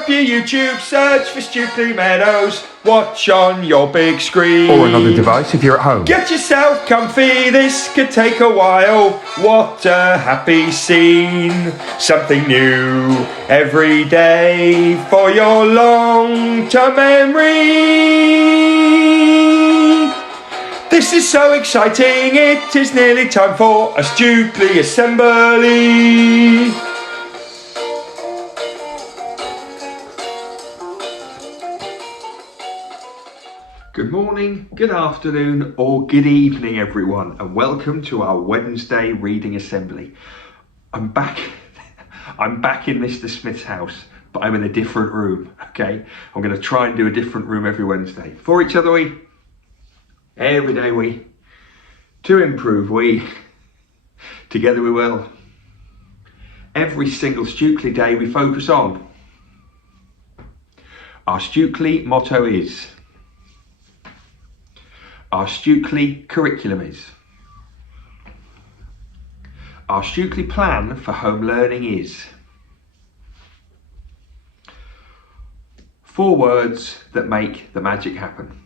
up your YouTube, search for Stukeley Meadows, watch on your big screen. Or another device if you're at home. Get yourself comfy, this could take a while. What a happy scene. Something new every day for your long-term memory. This is so exciting, it is nearly time for a Stukeley assembly. Good morning, good afternoon, or good evening, everyone, and welcome to our Wednesday reading assembly. I'm back in Mr. Smith's house, but I'm in a different room, okay? I'm going to try and do a different room every Wednesday. For each other we, every day we, to improve we, together we will. Every single Stukeley day we focus on. Our Stukeley motto is, our Stukeley curriculum is, our Stukeley plan for home learning is. 4 words that make the magic happen.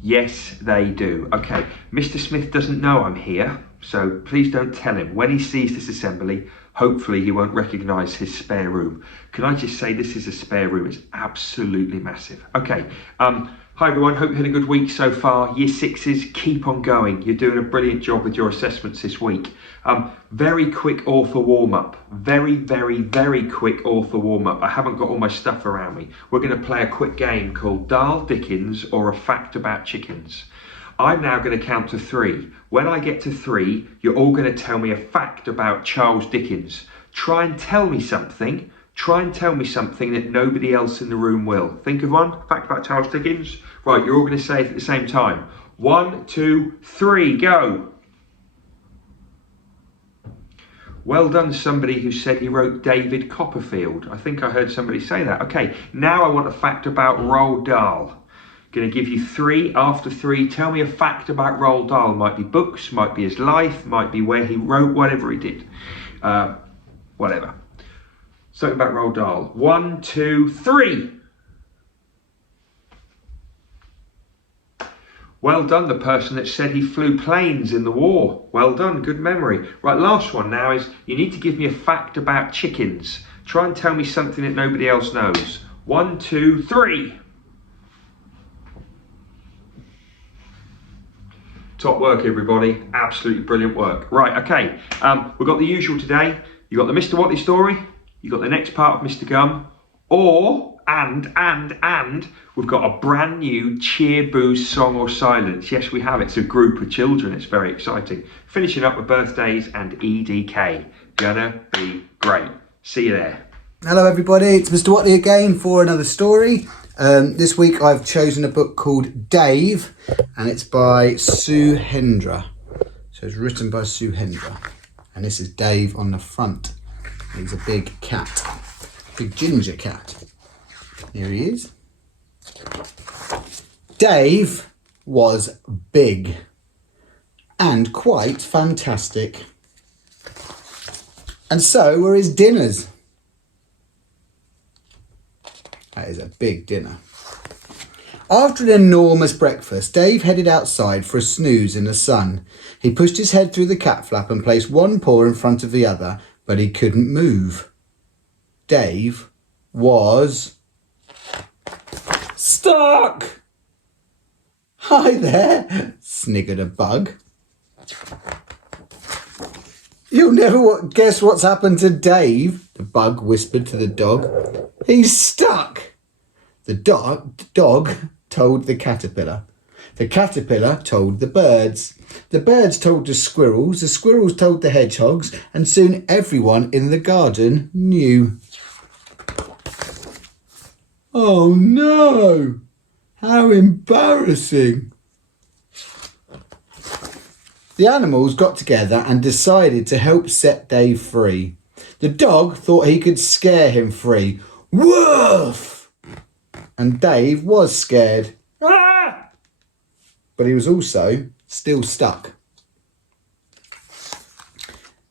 Yes, they do. Okay, Mr. Smith doesn't know I'm here, so please don't tell him. When he sees this assembly, hopefully he won't recognise his spare room. Can I just say this is a spare room? It's absolutely massive. Okay, hi everyone, hope you had a good week so far. Year 6s, keep on going. You're doing a brilliant job with your assessments this week. Very quick author warm-up. Very quick author warm-up. I haven't got all my stuff around me. We're going to play a quick game called Dial Dickens or A Fact About Chickens. I'm now going to count to 3. When I get to 3, you're all going to tell me a fact about Charles Dickens. Try and tell me something that nobody else in the room will. Think of one, fact about Charles Dickens. Right, you're all going to say it at the same time. 1, 2, 3, go. Well done, somebody who said he wrote David Copperfield. I think I heard somebody say that. Okay, now I want a fact about Roald Dahl. Going to give you 3. After 3, tell me a fact about Roald Dahl. Might be books, might be his life, might be where he wrote, whatever he did. Whatever. Something about Roald Dahl. 1, 2, 3. Well done, the person that said he flew planes in the war. Well done, good memory. Right, last one now is, you need to give me a fact about chickens. Try and tell me something that nobody else knows. 1, 2, 3. Top work, everybody. Absolutely brilliant work. Right, okay. We've got the usual today. You've got the Mr. Watley story. You've got the next part of Mr. Gum. And we've got a brand new Cheer, Booze, Song or Silence. Yes, we have. It's a group of children. It's very exciting. Finishing up with birthdays and EDK. Gonna be great. See you there. Hello everybody, it's Mr. Watley again for another story. This week I've chosen a book called Dave, and it's by Sue Hendra. So it's written by Sue Hendra, and this is Dave on the front. He's a big cat, big ginger cat. Here he is. Dave was big and quite fantastic, and so were his dinners. That is a big dinner. After an enormous breakfast, Dave headed outside for a snooze in the sun. He pushed his head through the cat flap and placed one paw in front of the other, but he couldn't move. Dave was stuck. Hi there, sniggered a bug. You'll never guess what's happened to Dave, the bug whispered to the dog. He's stuck. The dog told the caterpillar. The caterpillar told the birds. The birds told the squirrels told the hedgehogs, and soon everyone in the garden knew. Oh no! How embarrassing! The animals got together and decided to help set Dave free. The dog thought he could scare him free. Woof! And Dave was scared. Ah! But he was also still stuck.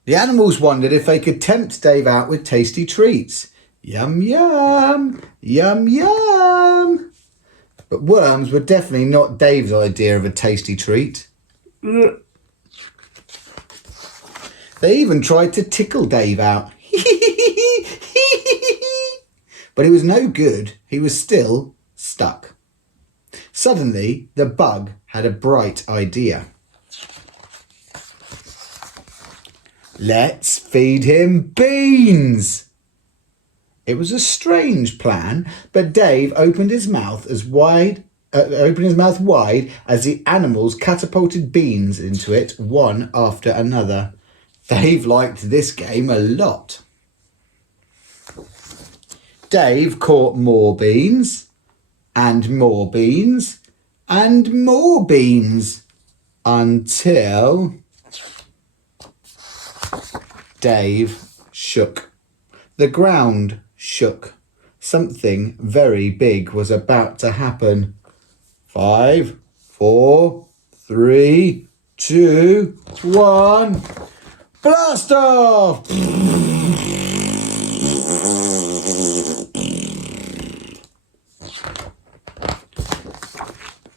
The animals wondered if they could tempt Dave out with tasty treats. Yum, yum, yum, yum. But worms were definitely not Dave's idea of a tasty treat. They even tried to tickle Dave out. But it was no good. He was still stuck. Suddenly, the bug had a bright idea. Let's feed him beans. It was a strange plan, but Dave opened his mouth wide as the animals catapulted beans into it one after another. Dave liked this game a lot. Dave caught more beans, and more beans, and more beans, until Dave shook. The ground shook. Something very big was about to happen. 5, 4, 3, 2, 1. Blast off!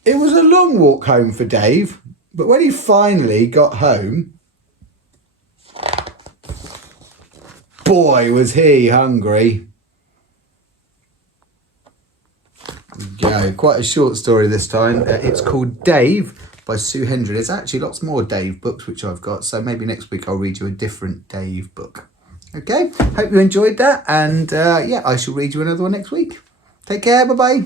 It was a long walk home for Dave, but when he finally got home, boy was he hungry. Go. Quite a short story this time. It's called Dave by Sue Hendry. There's actually lots more Dave books which I've got, so maybe next week I'll read you a different Dave book. Okay, hope you enjoyed that, and yeah, I shall read you another one next week. Take care, bye-bye.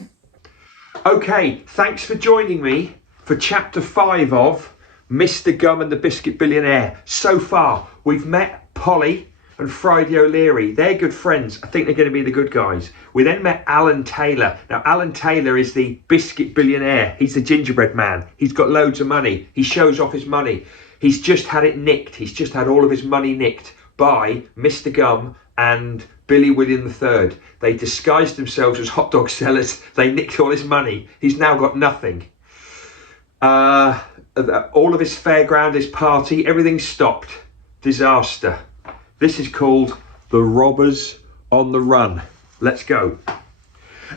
Okay, thanks for joining me for chapter 5 of Mr. Gum and the Biscuit Billionaire. So far, we've met Polly and Friday O'Leary. They're good friends. I think they're going to be the good guys. We then met Alan Taylor. Now, Alan Taylor is the biscuit billionaire. He's the gingerbread man. He's got loads of money. He shows off his money. He's just had it nicked. He's just had all of his money nicked by Mr. Gum and Billy William III. They disguised themselves as hot dog sellers. They nicked all his money. He's now got nothing. All of his fairground, his party, everything stopped. Disaster. This is called The Robbers on the Run. Let's go.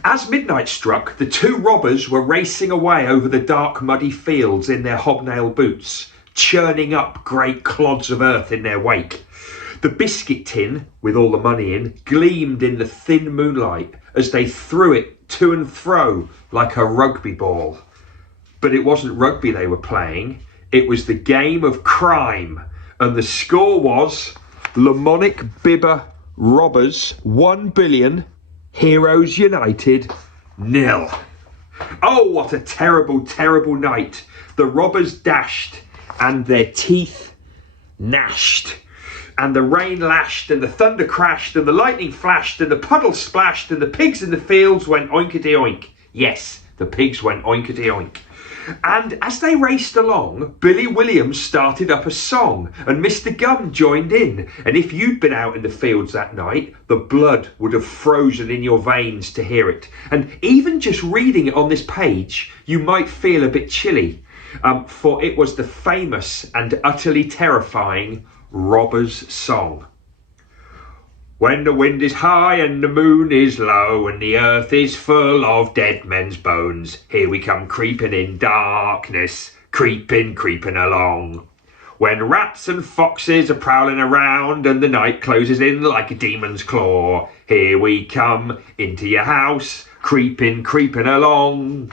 As midnight struck, the two robbers were racing away over the dark, muddy fields in their hobnail boots, churning up great clods of earth in their wake. The biscuit tin, with all the money in, gleamed in the thin moonlight as they threw it to and fro like a rugby ball. But it wasn't rugby they were playing, it was the game of crime, and the score was Lamonic Bibber Robbers 1 billion, Heroes United 0. Oh, what a terrible, terrible night. The robbers dashed and their teeth gnashed. And the rain lashed, and the thunder crashed, and the lightning flashed, and the puddles splashed, and the pigs in the fields went oinkety oink. Yes, the pigs went oinkety oink. And as they raced along, Billy Williams started up a song, and Mr. Gum joined in. And if you'd been out in the fields that night, the blood would have frozen in your veins to hear it. And even just reading it on this page, you might feel a bit chilly, for it was the famous and utterly terrifying Robber's Song. When the wind is high and the moon is low and the earth is full of dead men's bones, here we come creeping in darkness, creeping along. When rats and foxes are prowling around and the night closes in like a demon's claw, here we come into your house, creeping along.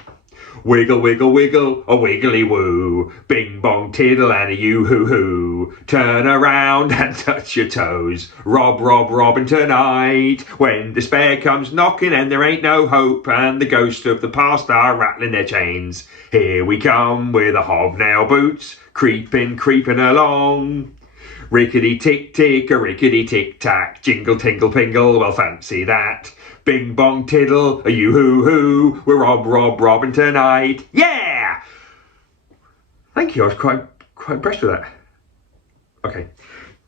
Wiggle, wiggle, wiggle, a wiggly woo. Bing bong tiddle and a yoo-hoo-hoo. Turn around and touch your toes. Rob, rob, robbing tonight. When despair comes knocking and there ain't no hope and the ghosts of the past are rattling their chains, here we come with a hobnail boots, creeping along. Rickety tick tick, a rickety tick tack, jingle tinkle pingle, well fancy that. Bing bong tiddle, a yoo-hoo-hoo, we're robbing tonight. Yeah! Thank you, I was quite impressed with that. Okay.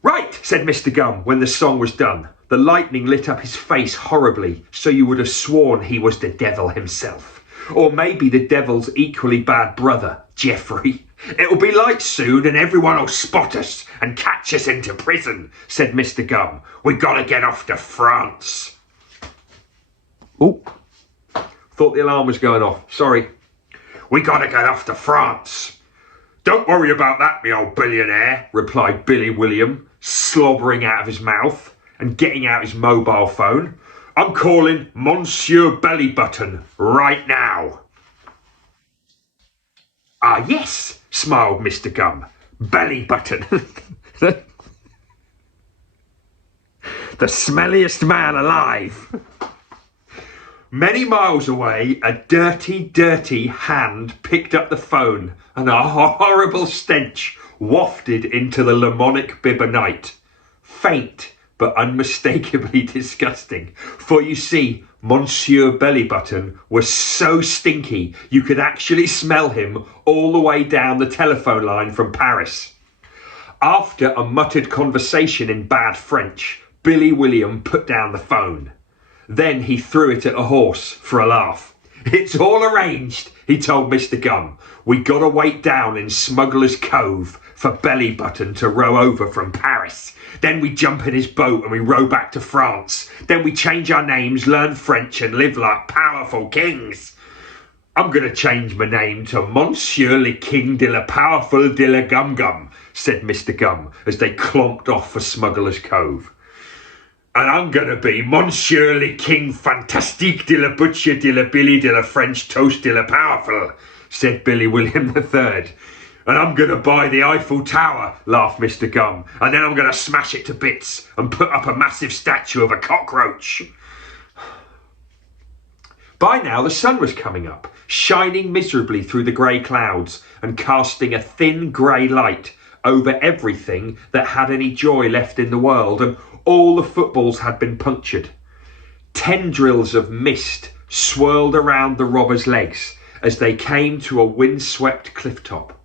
Right, said Mr. Gum when the song was done. The lightning lit up his face horribly, so you would have sworn he was the devil himself. Or maybe the devil's equally bad brother, Geoffrey. It'll be light soon and everyone will spot us and catch us into prison, said Mr. Gum. We gotta get off to France. Oh, thought the alarm was going off. Sorry. We gotta get off to France. Don't worry about that, me old billionaire, replied Billy William, slobbering out of his mouth and getting out his mobile phone. I'm calling Monsieur Bellybutton right now. Ah, yes, smiled Mr. Gum. Bellybutton. The smelliest man alive. Many miles away, a dirty hand picked up the phone and a horrible stench wafted into the Lamonic Bibber night. Faint, but unmistakably disgusting. For you see, Monsieur Bellybutton was so stinky you could actually smell him all the way down the telephone line from Paris. After a muttered conversation in bad French, Billy William put down the phone. Then he threw it at a horse for a laugh. It's all arranged, he told Mr. Gum. We gotta wait down in Smuggler's Cove for Bellybutton to row over from Paris. Then we jump in his boat and we row back to France. Then we change our names, learn French and live like powerful kings. I'm going to change my name to Monsieur le King de la Powerful de la Gum Gum, said Mr. Gum as they clomped off for Smuggler's Cove. And I'm going to be Monsieur le King Fantastique de la Butcher de la Billy de la French Toast de la Powerful, said Billy William III. And I'm going to buy the Eiffel Tower, laughed Mr. Gum, and then I'm going to smash it to bits and put up a massive statue of a cockroach. By now the sun was coming up, shining miserably through the grey clouds and casting a thin grey light over everything that had any joy left in the world, and all the footballs had been punctured. Tendrils of mist swirled around the robbers' legs as they came to a wind-swept cliff top.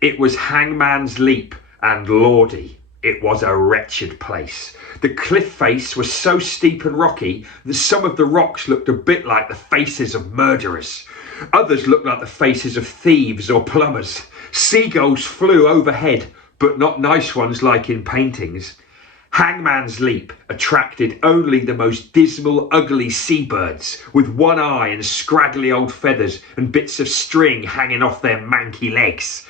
It was Hangman's Leap, and lordy, it was a wretched place. The cliff face was so steep and rocky that some of the rocks looked a bit like the faces of murderers. Others looked like the faces of thieves or plumbers. Seagulls flew overhead, but not nice ones like in paintings. Hangman's Leap attracted only the most dismal, ugly seabirds with one eye and scraggly old feathers and bits of string hanging off their manky legs.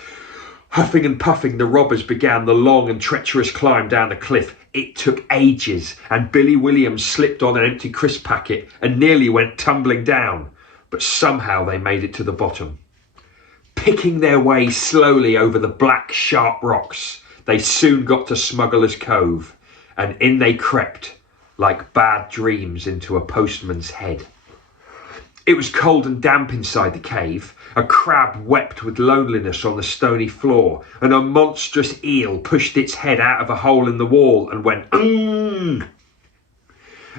Huffing and puffing, the robbers began the long and treacherous climb down the cliff. It took ages, and Billy Williams slipped on an empty crisp packet and nearly went tumbling down, but somehow they made it to the bottom. Picking their way slowly over the black, sharp rocks, they soon got to Smuggler's Cove, and in they crept, like bad dreams into a postman's head. It was cold and damp inside the cave. A crab wept with loneliness on the stony floor, and a monstrous eel pushed its head out of a hole in the wall and went, An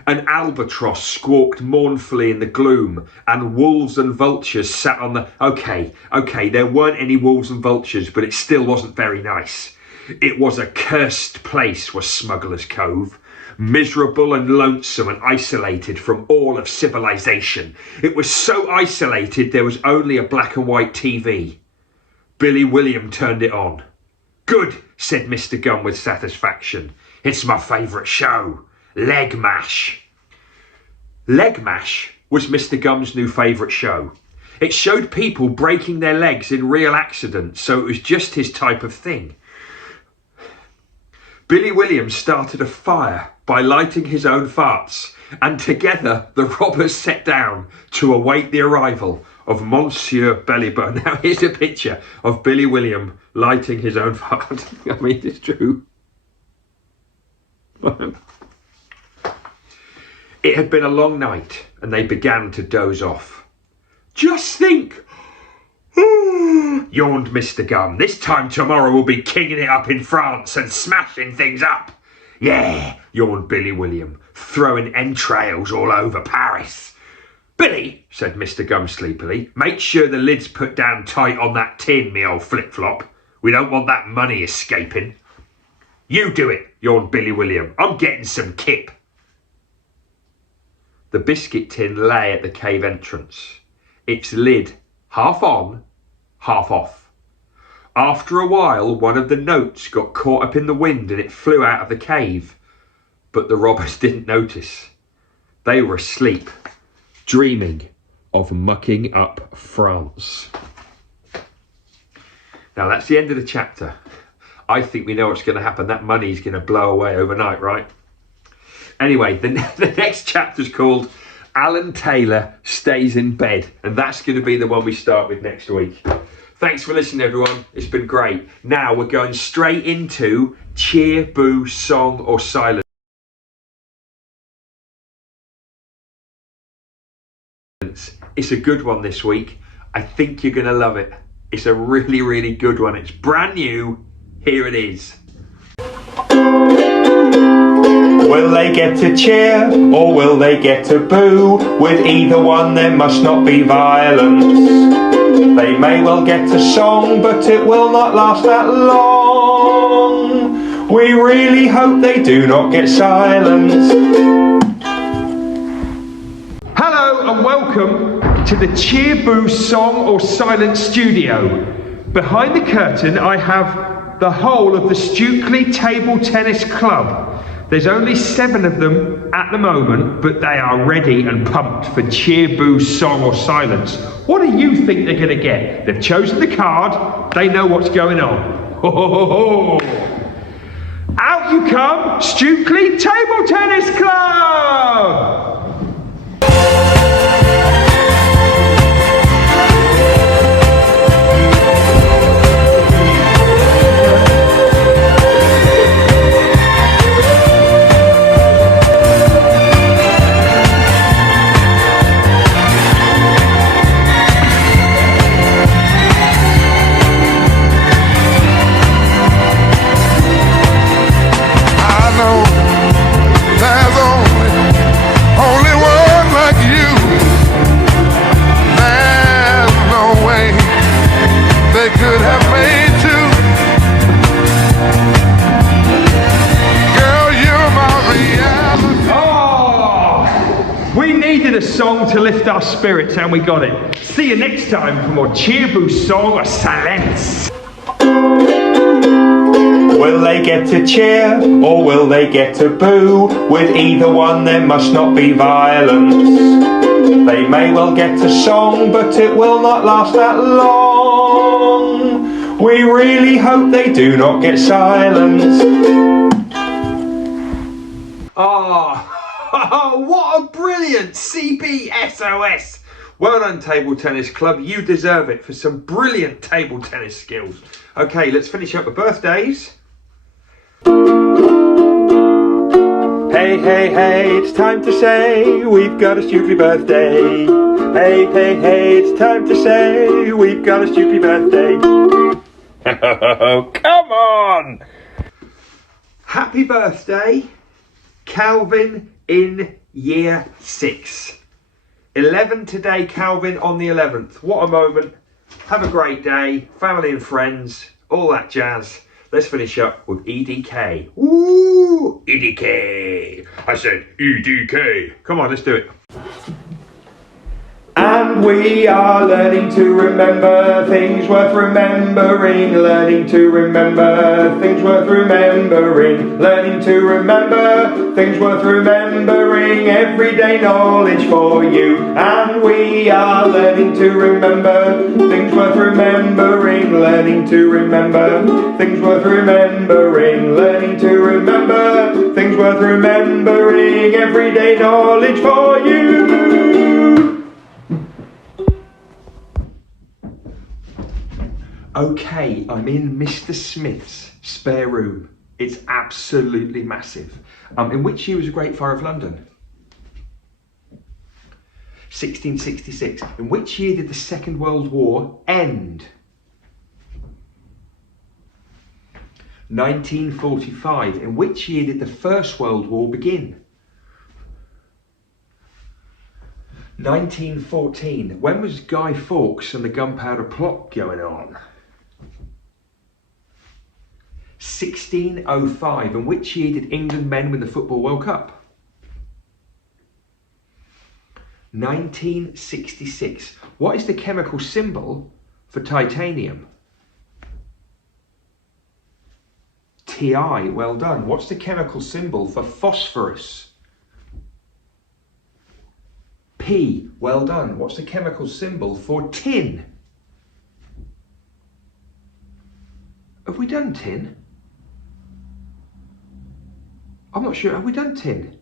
albatross squawked mournfully in the gloom, and wolves and vultures sat on the... Okay, there weren't any wolves and vultures, but it still wasn't very nice. It was a cursed place, was Smuggler's Cove. Miserable and lonesome and isolated from all of civilization. It was so isolated there was only a black and white TV. Billy William turned it on. Good, said Mr. Gum with satisfaction. It's my favourite show. Leg Mash. Leg Mash was Mr. Gum's new favourite show. It showed people breaking their legs in real accidents, so it was just his type of thing. Billy Williams started a fire by lighting his own farts, and together the robbers sat down to await the arrival of Monsieur Bellybutton. Now here's a picture of Billy William lighting his own fart. I mean, it's true. It had been a long night, and they began to doze off. Just think, yawned Mr. Gum. This time tomorrow we'll be kinging it up in France and smashing things up. Yeah, yawned Billy William, throwing entrails all over Paris. Billy, said Mr. Gum sleepily, make sure the lid's put down tight on that tin, me old flip-flop. We don't want that money escaping. You do it, yawned Billy William. I'm getting some kip. The biscuit tin lay at the cave entrance, its lid half on, half off. After a while, one of the notes got caught up in the wind and it flew out of the cave. But the robbers didn't notice. They were asleep, dreaming of mucking up France. Now that's the end of the chapter. I think we know what's going to happen. That money's going to blow away overnight, right? Anyway, the next chapter's called Alan Taylor Stays in Bed, and that's going to be the one we start with next week. Thanks for listening, everyone. It's been great. Now we're going straight into Cheer, Boo, Song or Silence. It's a good one this week. I think you're going to love it. It's a really, really good one. It's brand new. Here it is. Will they get to cheer or will they get to boo? With either one there must not be violence. They may well get to song, but it will not last that long. We really hope they do not get silence. Hello and welcome to the Cheer, Boo, Song or Silence studio. Behind the curtain I have the whole of the Stukeley Table Tennis Club. There's only 7 of them at the moment, but they are ready and pumped for Cheer, Boo, Song or Silence. What do you think they're going to get? They've chosen the card, they know what's going on. Ho, ho, ho, ho. Out you come, Stukeley Table Tennis Club! A song to lift our spirits, and we got it. See you next time for more Cheer, Boo, Song or Silence. Will they get to cheer or will they get to boo? With either one there must not be violence. They may well get to song, but it will not last that long. We really hope they do not get silence. Oh, what a brilliant CBSOS! Well done, Table Tennis Club. You deserve it for some brilliant table tennis skills. Okay, let's finish up with birthdays. Hey, hey, hey, it's time to say we've got a Stukeley birthday. Hey, hey, hey, it's time to say we've got a Stukeley birthday. Come on! Happy birthday, Calvin in year 6. 11 today, Calvin, on the 11th. What a moment. Have a great day, family and friends, all that jazz. Let's finish up with EDK. Woo! EDK. I said EDK. Come on, let's do it. And we are learning to remember things worth remembering, learning to remember things worth remembering, learning to remember things worth remembering, everyday knowledge for you. And we are learning to remember things worth remembering, learning to remember things worth remembering, learning to remember things worth remembering, everyday knowledge for you. Okay, I'm in Mr. Smith's spare room. It's absolutely massive. In which year was the Great Fire of London? 1666. In which year did the Second World War end? 1945. In which year did the First World War begin? 1914. When was Guy Fawkes and the Gunpowder Plot going on? 1605. In which year did England men win the Football World Cup? 1966. What is the chemical symbol for titanium? Ti. Well done. What's the chemical symbol for phosphorus? Pi. P, well done. What's the chemical symbol for tin? Have we done tin? I'm not sure. Have we done tin?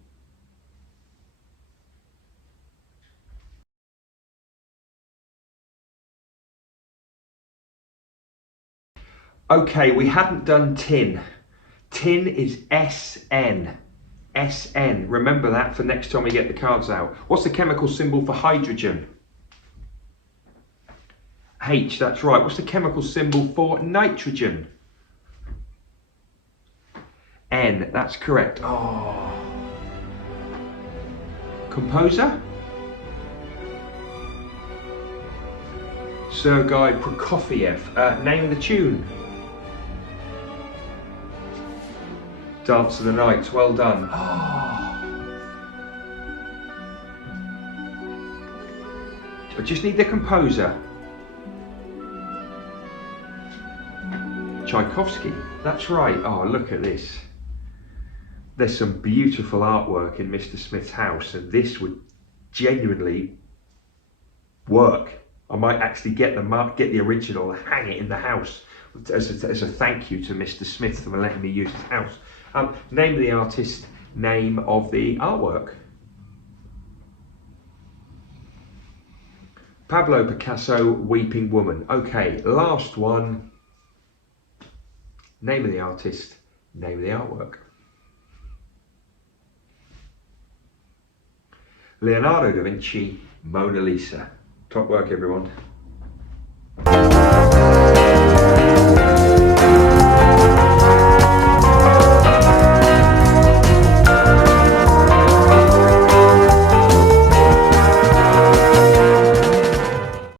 Okay, we hadn't done tin. Tin is SN. SN. Remember that for next time we get the cards out. What's the chemical symbol for hydrogen? H, that's right. What's the chemical symbol for nitrogen? N, that's correct. Oh. Composer? Sergei Prokofiev. Name of the tune? Dance of the Night. Well done. Oh. I just need the composer. Tchaikovsky. That's right. Oh, look at this. There's some beautiful artwork in Mr. Smith's house, and this would genuinely work. I might actually get the original and hang it in the house as a thank you to Mr. Smith for letting me use his house. Name of the artist, name of the artwork. Pablo Picasso, Weeping Woman. Okay, last one. Name of the artist, name of the artwork. Leonardo da Vinci, Mona Lisa. Top work, everyone.